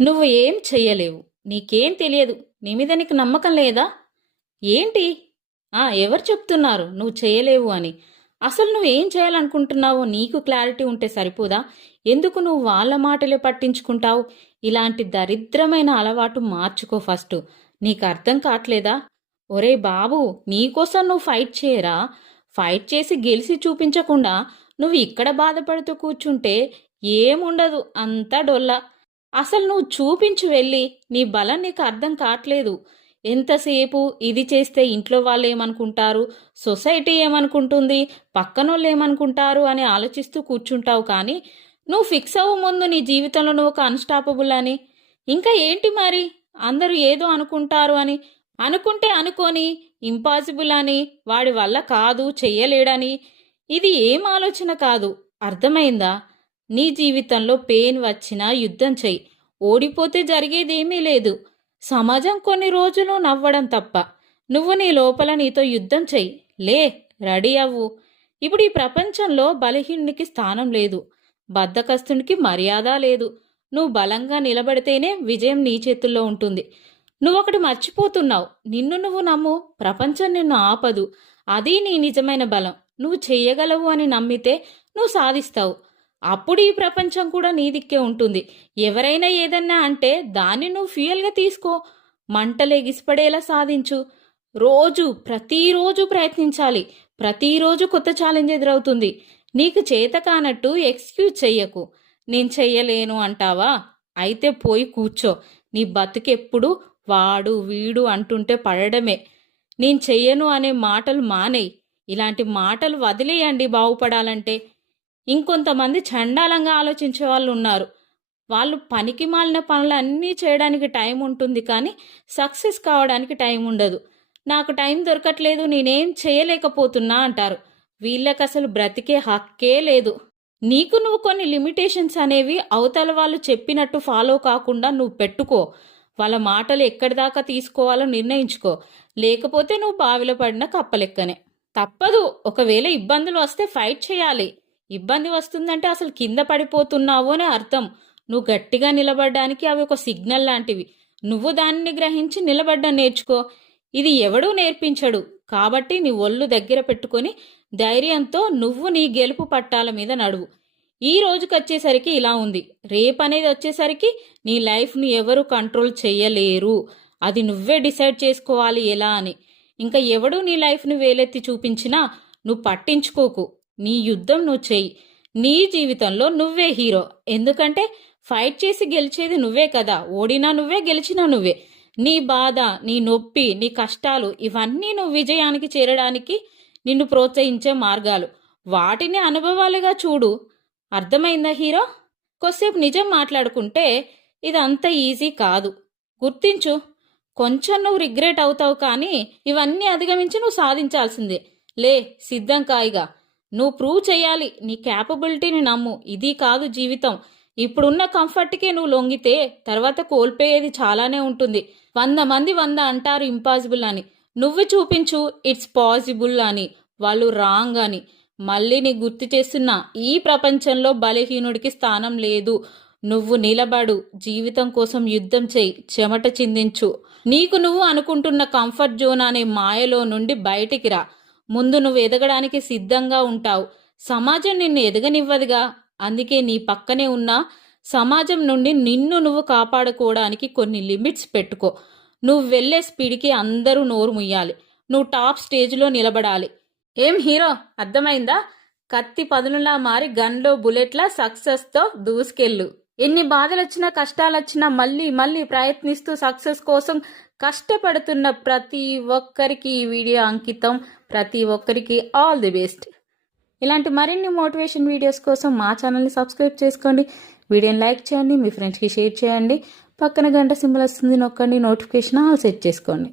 నువ్వు ఏం చెయ్యలేవు. నీకేం తెలియదు. నీ మీద నీకు నమ్మకం లేదా? ఏంటి? ఆ ఎవరు చెప్తున్నారు? నువ్వు చేయలేవు అని. అసలు నువ్వు ఏం చేయాలనుకుంటున్నావో నీకు క్లారిటీ ఉంటే సరిపోదా? ఎందుకు నువ్వు వాళ్ళ మాటలే పట్టించుకుంటావు? ఇలాంటి దరిద్రమైన అలవాటు మార్చుకో ఫస్ట్. నీకు అర్థం కావట్లేదా? ఒరే బాబు నీకోసం నువ్వు ఫైట్ చేయరా? ఫైట్ చేసి గెలిచి చూపించకుండా నువ్వు ఇక్కడ బాధపడుతూ కూర్చుంటే ఏముండదు. అంతా డొల్లా. అసలు నువ్వు చూపించు వెళ్ళి నీ బలం నీకు అర్థం కావట్లేదు. ఎంతసేపు ఇది చేస్తే ఇంట్లో వాళ్ళు ఏమనుకుంటారు? సొసైటీ ఏమనుకుంటుంది? పక్కనోళ్ళు ఏమనుకుంటారు? అని ఆలోచిస్తూ కూర్చుంటావు కానీ నువ్వు ఫిక్స్ అవ్వ ముందు నీ జీవితంలో నువ్వు ఒక అన్స్టాపబుల్ అని. ఇంకా ఏంటి మరి? అందరూ ఏదో అనుకుంటారు అని. అనుకుంటే అనుకొని ఇంపాసిబుల్ అని వాడి వల్ల కాదు చెయ్యలేడని. ఇది ఏం ఆలోచన కాదు. అర్థమైందా? నీ జీవితంలో పెయిన్ వచ్చినా యుద్ధం చెయ్యి. ఓడిపోతే జరిగేదేమీ లేదు. సమాజం కొన్ని రోజులు నవ్వడం తప్ప. నువ్వు నీ లోపల నీతో యుద్ధం చెయ్యి లే రెడీ అవ్వు. ఇప్పుడు ఈ ప్రపంచంలో బలహీనునికి స్థానం లేదు. బద్ధకస్తునికి మర్యాద లేదు. నువ్వు బలంగా నిలబడితేనే విజయం నీ చేతుల్లో ఉంటుంది. నువ్వొకటి మర్చిపోతున్నావు. నిన్ను నువ్వు నమ్ము. ప్రపంచం నిన్ను ఆపదు. అది నీ నిజమైన బలం. నువ్వు చేయగలవు అని నమ్మితే నువ్వు సాధిస్తావు. అప్పుడు ఈ ప్రపంచం కూడా నీ దిక్కే ఉంటుంది. ఎవరైనా ఏదన్నా అంటే దాన్ని నువ్వు ఫ్యూయల్గా తీసుకో. మంటలు ఎగిసిపడేలా సాధించు. రోజు ప్రతిరోజు ప్రయత్నించాలి. ప్రతిరోజు కొత్త ఛాలెంజ్ ఎదురవుతుంది. నీకు చేత కానట్టు ఎక్స్క్యూజ్ చెయ్యకు. నేను చెయ్యలేను అంటావా? అయితే పోయి కూర్చో. నీ బతుకెప్పుడు వాడు వీడు అంటుంటే పడడమే. నేను చెయ్యను అనే మాటలు మానేయి. ఇలాంటి మాటలు వదిలేయండి బాగుపడాలంటే. ఇంకొంతమంది చండాలంగా ఆలోచించే వాళ్ళు ఉన్నారు. వాళ్ళు పనికి మాలిన పనులన్నీ చేయడానికి టైం ఉంటుంది కానీ సక్సెస్ కావడానికి టైం ఉండదు. నాకు టైం దొరకట్లేదు నేనేం చేయలేకపోతున్నా అంటారు. వీళ్ళకి అసలు బ్రతికే హక్కే లేదు. నీకు నువ్వు కొన్ని లిమిటేషన్స్ అనేవి అవతల వాళ్ళు చెప్పినట్టు ఫాలో కాకుండా నువ్వు పెట్టుకో. వాళ్ళ మాటలు ఎక్కడి దాకా తీసుకోవాలో నిర్ణయించుకో. లేకపోతే నువ్వు బావిలో పడిన కప్పలెక్కనే. తప్పదు. ఒకవేళ ఇబ్బందులు వస్తే ఫైట్ చేయాలి. ఇబ్బంది వస్తుందంటే అసలు కింద పడిపోతున్నావు అని అర్థం. నువ్వు గట్టిగా నిలబడడానికి అవి ఒక సిగ్నల్ లాంటివి. నువ్వు దానిని గ్రహించి నిలబడ్డం నేర్చుకో. ఇది ఎవడూ నేర్పించడు. కాబట్టి నీ ఒళ్ళు దగ్గర పెట్టుకొని ధైర్యంతో నువ్వు నీ గెలుపు పట్టాల మీద నడువు. ఈ రోజుకి వచ్చేసరికి ఇలా ఉంది. రేపు అనేది వచ్చేసరికి నీ లైఫ్ను ఎవరు కంట్రోల్ చేయలేరు అది నువ్వే డిసైడ్ చేసుకోవాలి ఎలా అని. ఇంకా ఎవడు నీ లైఫ్ని వేలెత్తి చూపించినా నువ్వు పట్టించుకోకు. నీ యుద్ధం నువ్వు చెయ్యి. నీ జీవితంలో నువ్వే హీరో. ఎందుకంటే ఫైట్ చేసి గెలిచేది నువ్వే కదా. ఓడినా నువ్వే గెలిచినా నువ్వే. నీ బాధ నీ నొప్పి నీ కష్టాలు ఇవన్నీ నువ్వు విజయానికి చేరడానికి నిన్ను ప్రోత్సహించే మార్గాలు. వాటిని అనుభవాలుగా చూడు. అర్థమైందా హీరో? కొద్దిసేపు నిజం మాట్లాడుకుంటే ఇది అంత ఈజీ కాదు. గుర్తించు. కొంచెం నువ్వు రిగ్రెట్ అవుతావు కానీ ఇవన్నీ అధిగమించి నువ్వు సాధించాల్సిందే. లే సిద్ధం కాయిగా. నువ్వు ప్రూవ్ చేయాలి నీ క్యాపబిలిటీని నమ్ము. ఇది కాదు జీవితం. ఇప్పుడున్న కంఫర్ట్కే నువ్వు లొంగితే తర్వాత కోల్పోయేది చాలానే ఉంటుంది. వంద మంది వంద అంటారు ఇంపాసిబుల్ అని. నువ్వు చూపించు ఇట్స్ పాసిబుల్ అని. వాళ్ళు రాంగ్ అని. మళ్ళీ నీ గుర్తు చేస్తున్నా ఈ ప్రపంచంలో బలహీనుడికి స్థానం లేదు. నువ్వు నిలబడు జీవితం కోసం యుద్ధం చేయి చెమట చిందించు. నీకు నువ్వు అనుకుంటున్న కంఫర్ట్ జోన్ అనే మాయలో నుండి బయటికి రా. ముందు నువ్వు ఎదగడానికి సిద్ధంగా ఉంటావు. సమాజం నిన్ను ఎదగనివ్వదుగా. అందుకే నీ పక్కనే ఉన్న సమాజం నుండి నిన్ను నువ్వు కాపాడుకోవడానికి కొన్ని లిమిట్స్ పెట్టుకో. నువ్వు వెళ్ళే స్పీడ్కి అందరూ నోరు ముయ్యాలి. నువ్వు టాప్ స్టేజ్లో నిలబడాలి. ఏం హీరో? అర్థమైందా? కత్తి పదునులా మారి గన్లో బుల్లెట్లా సక్సెస్తో దూసుకెళ్ళు. ఎన్ని బాధలు వచ్చినా కష్టాలు వచ్చినా మళ్ళీ మళ్ళీ ప్రయత్నిస్తూ సక్సెస్ కోసం కష్టపడుతున్న ప్రతి ఒక్కరికి ఈ వీడియో అంకితం. ప్రతి ఒక్కరికి ఆల్ ది బెస్ట్. ఇలాంటి మరిన్ని మోటివేషన్ వీడియోస్ కోసం మా ఛానల్ని సబ్స్క్రైబ్ చేసుకోండి. వీడియోని లైక్ చేయండి మీ ఫ్రెండ్స్కి షేర్ చేయండి. పక్కన గంట సింబల్ వస్తుంది నొక్కండి నోటిఫికేషన్ ఆల్ సెట్ చేసుకోండి.